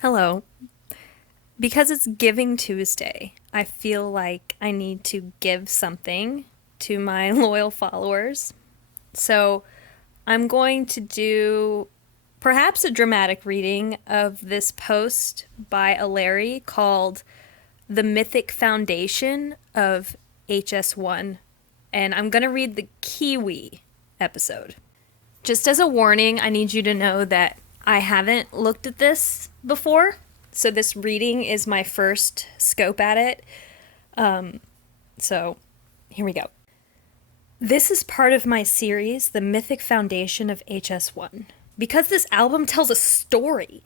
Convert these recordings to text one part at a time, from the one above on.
Hello. Because it's Giving Tuesday, I feel like I need to give something to my loyal followers. So I'm going to do perhaps a dramatic reading of this post by a Larry called The Mythic Foundation of HS1. And I'm going to read the Kiwi episode. Just as a warning, I need you to know that I haven't looked at this before. So this reading is my first scope at it. So here we go. This is part of my series, The Mythic Foundation of HS1. Because this album tells a story,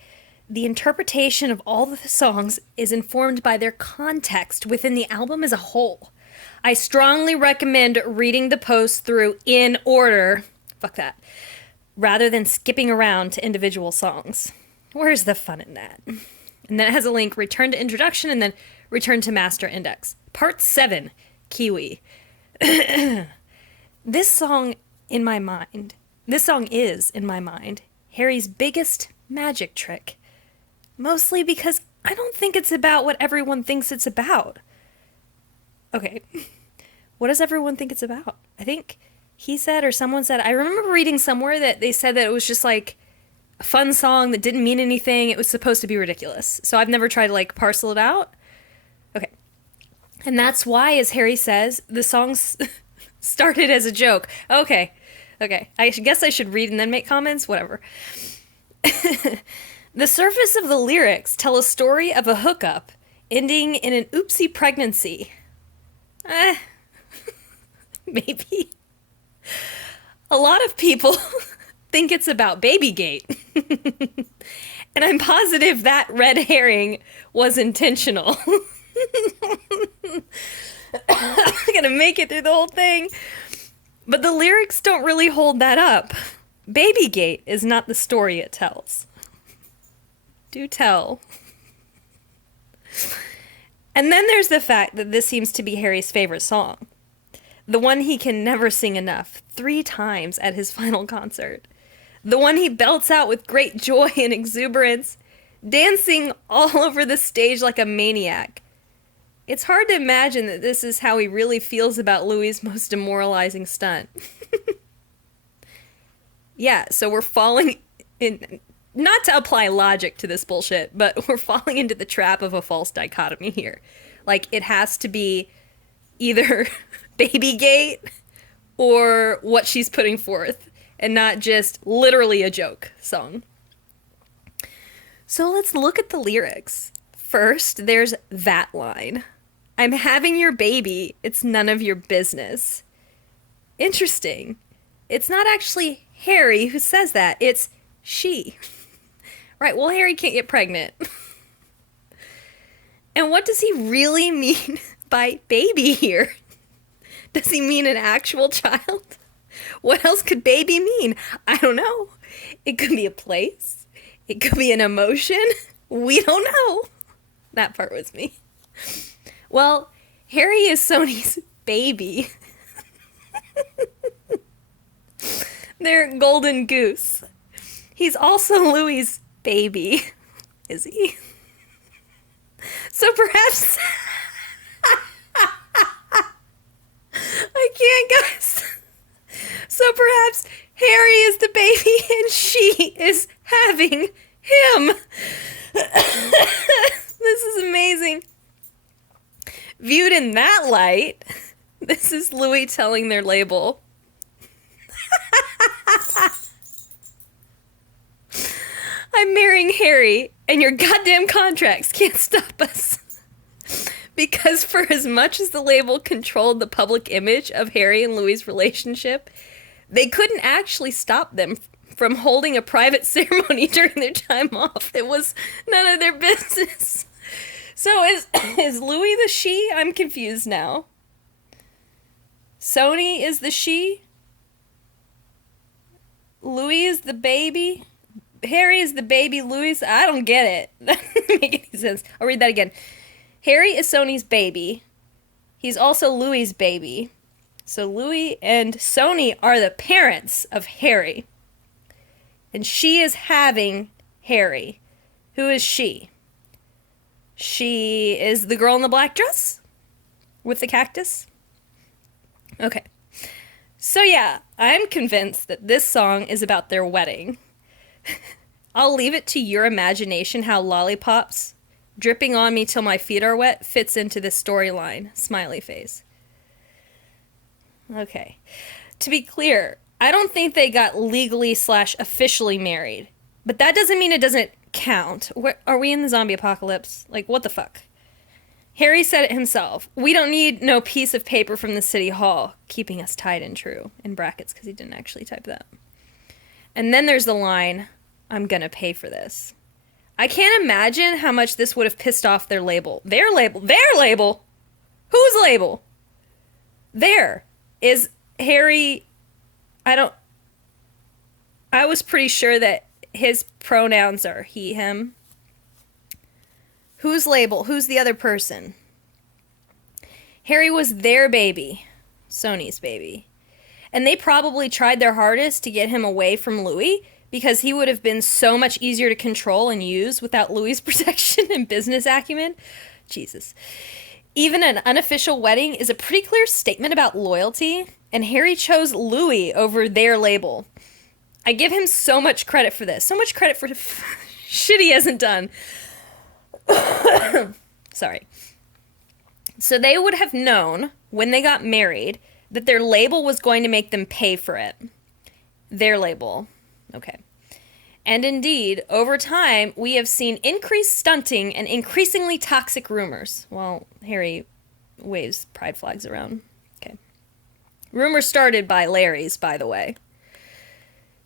the interpretation of all the songs is informed by their context within the album as a whole. I strongly recommend reading the post through in order. Fuck that. Rather than skipping around to individual songs. Where's the fun in that? And then it has a link, return to introduction, and then return to master index. Part 7, Kiwi. This song is, in my mind, Harry's biggest magic trick. Mostly because I don't think it's about what everyone thinks it's about. Okay, what does everyone think it's about? I think he said, or someone said, I remember reading somewhere that they said that it was just like a fun song that didn't mean anything. It was supposed to be ridiculous. So I've never tried to like parcel it out. Okay. And that's why, as Harry says, the songs started as a joke. Okay. I guess I should read and then make comments. Whatever. The surface of the lyrics tell a story of a hookup ending in an oopsie pregnancy. Maybe. A lot of people think it's about Babygate. And I'm positive that red herring was intentional. I'm not gonna make it through the whole thing. But the lyrics don't really hold that up. Babygate is not the story it tells. Do tell. And then there's the fact that this seems to be Harry's favorite song. The one he can never sing enough, 3 times at his final concert. The one he belts out with great joy and exuberance, dancing all over the stage like a maniac. It's hard to imagine that this is how he really feels about Louis's most demoralizing stunt. Yeah, so we're falling in, not to apply logic to this bullshit, but we're falling into the trap of a false dichotomy here. Like, it has to be either Babygate or what she's putting forth, and not just literally a joke song. So let's look at the lyrics. First, there's that line. I'm having your baby, it's none of your business. Interesting. It's not actually Harry who says that, it's she. Right, well, Harry can't get pregnant. And what does he really mean by baby here? Does he mean an actual child? What else could baby mean? I don't know. It could be a place. It could be an emotion. We don't know. That part was me. Well, Harry is Sony's baby. Their golden goose. He's also Louis's baby. Is he? So perhaps... I can't, guys. So perhaps Harry is the baby and she is having him. This is amazing. Viewed in that light, this is Louis telling their label, I'm marrying Harry and your goddamn contracts can't stop us. Because for as much as the label controlled the public image of Harry and Louis's relationship, they couldn't actually stop them from holding a private ceremony during their time off. It was none of their business. So is Louis the she? I'm confused now. Sony is the she? Louis is the baby? Harry is the baby, Louis? I don't get it. That doesn't make any sense. I'll read that again. Harry is Sony's baby. He's also Louis's baby. So Louis and Sony are the parents of Harry. And she is having Harry. Who is she? She is the girl in the black dress with the cactus. Okay. So yeah, I'm convinced that this song is about their wedding. I'll leave it to your imagination how lollipops dripping on me till my feet are wet fits into this storyline. Smiley face. Okay. To be clear, I don't think they got legally / officially married. But that doesn't mean it doesn't count. Are we in the zombie apocalypse? Like, what the fuck? Harry said it himself. We don't need no piece of paper from the city hall, keeping us tied and true, in brackets, because he didn't actually type that. And then there's the line, I'm gonna pay for this. I can't imagine how much this would have pissed off their label. Their label? Their label? Whose label? There. Is Harry... I was pretty sure that his pronouns are he, him. Whose label? Who's the other person? Harry was their baby. Sony's baby. And they probably tried their hardest to get him away from Louis because he would have been so much easier to control and use without Louis's protection and business acumen. Jesus. Even an unofficial wedding is a pretty clear statement about loyalty, and Harry chose Louis over their label. I give him so much credit for this. So much credit for shit he hasn't done. Sorry. So they would have known when they got married that their label was going to make them pay for it. Their label. Okay. And indeed, over time, we have seen increased stunting and increasingly toxic rumors. Well, Harry waves pride flags around. Okay. Rumors started by Larries, by the way.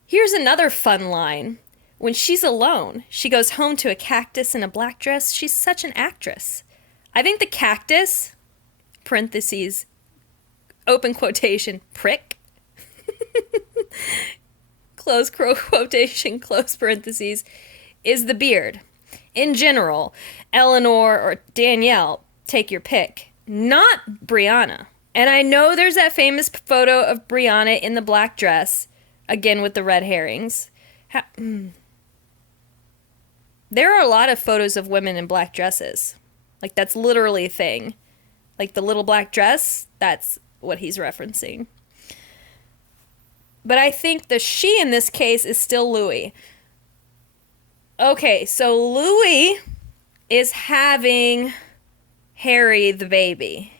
Here's another fun line. When she's alone, she goes home to a cactus in a black dress. She's such an actress. I think the cactus, parentheses, open quotation, prick, close quotation, close parentheses, is the beard. In general, Eleanor or Danielle, take your pick, not Brianna. And I know there's that famous photo of Brianna in the black dress, again with the red herrings. There are a lot of photos of women in black dresses. Like, that's literally a thing. Like, the little black dress, that's what he's referencing. But I think the she in this case is still Louis. Okay, so Louis is having Harry the baby.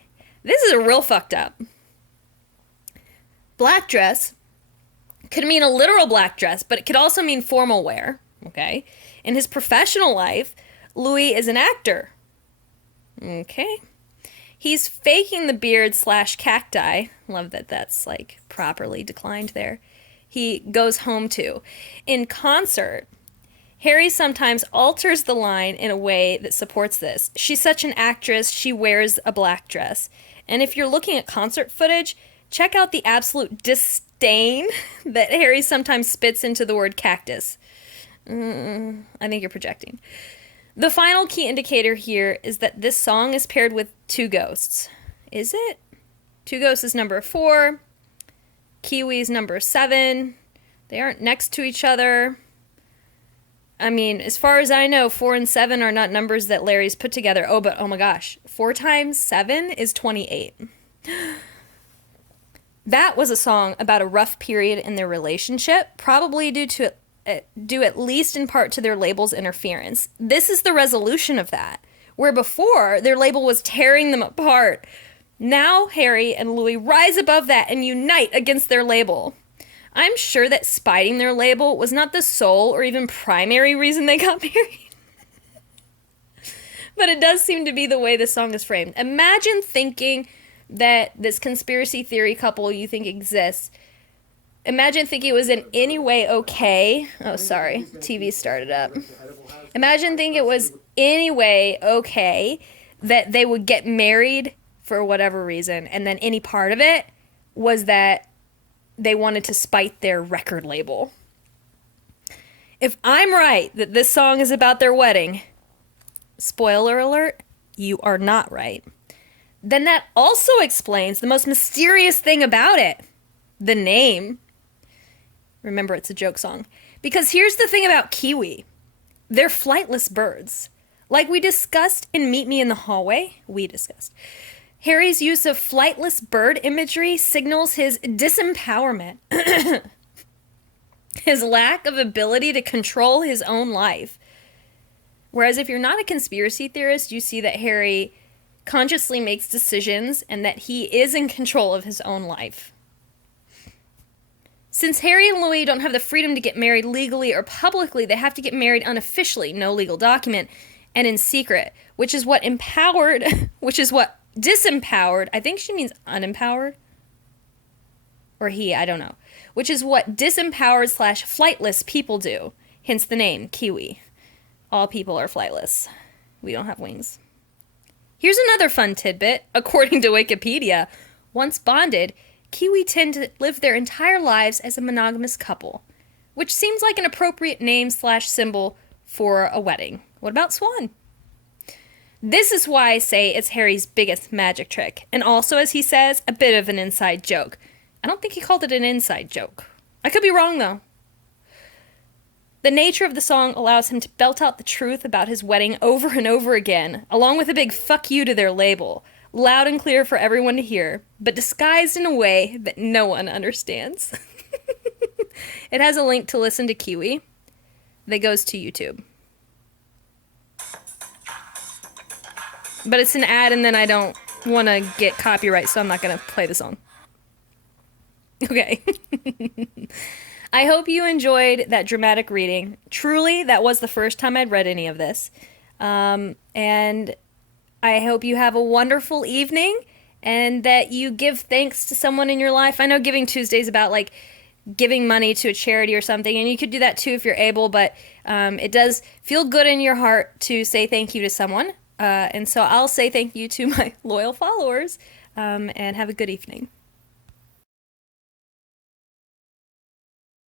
This is a real fucked up. Black dress could mean a literal black dress, but it could also mean formal wear, okay? In his professional life, Louis is an actor. Okay. He's faking the beard / cacti. Love that that's, like, properly declined there. He goes home to. In concert, Harry sometimes alters the line in a way that supports this. She's such an actress, she wears a black dress. And if you're looking at concert footage, check out the absolute disdain that Harry sometimes spits into the word cactus. I think you're projecting. The final key indicator here is that this song is paired with Two Ghosts. Is it? Two Ghosts is number 4. Kiwi is number 7. They aren't next to each other. I mean, as far as I know, 4 and 7 are not numbers that Larry's put together. Oh, but oh my gosh. 4 times 7 is 28. That was a song about a rough period in their relationship, probably due at least in part to their label's interference. This is the resolution of that, where before their label was tearing them apart. Now Harry and Louis rise above that and unite against their label. I'm sure that spiting their label was not the sole or even primary reason they got married. But it does seem to be the way the song is framed. Imagine thinking that this conspiracy theory couple you think exists, imagine thinking it was in any way okay. Oh, sorry. TV started up. Imagine thinking it was any way okay that they would get married for whatever reason, and then any part of it was that they wanted to spite their record label. If I'm right that this song is about their wedding, spoiler alert, you are not right. Then that also explains the most mysterious thing about it. The name. Remember, it's a joke song. Because here's the thing about Kiwi. They're flightless birds. Like we discussed in Meet Me in the Hallway, Harry's use of flightless bird imagery signals his disempowerment, his lack of ability to control his own life. Whereas if you're not a conspiracy theorist, you see that Harry consciously makes decisions and that he is in control of his own life. Since Harry and Louis don't have the freedom to get married legally or publicly, they have to get married unofficially, no legal document, and in secret, which is what disempowered, I think she means unempowered, or he, I don't know, which is what disempowered / flightless people do, hence the name, Kiwi. All people are flightless. We don't have wings. Here's another fun tidbit. According to Wikipedia, once bonded, Kiwi tend to live their entire lives as a monogamous couple, which seems like an appropriate name / symbol for a wedding. What about swan? This is why I say it's Harry's biggest magic trick, and also, as he says, a bit of an inside joke. I don't think he called it an inside joke. I could be wrong, though. The nature of the song allows him to belt out the truth about his wedding over and over again, along with a big fuck you to their label, loud and clear for everyone to hear, but disguised in a way that no one understands. It has a link to listen to Kiwi that goes to YouTube. But it's an ad, and then I don't want to get copyright, so I'm not going to play the song. Okay. I hope you enjoyed that dramatic reading. Truly, that was the first time I'd read any of this. And I hope you have a wonderful evening and that you give thanks to someone in your life. I know Giving Tuesday is about, like, giving money to a charity or something, and you could do that too if you're able, but it does feel good in your heart to say thank you to someone. And so I'll say thank you to my loyal followers, and have a good evening.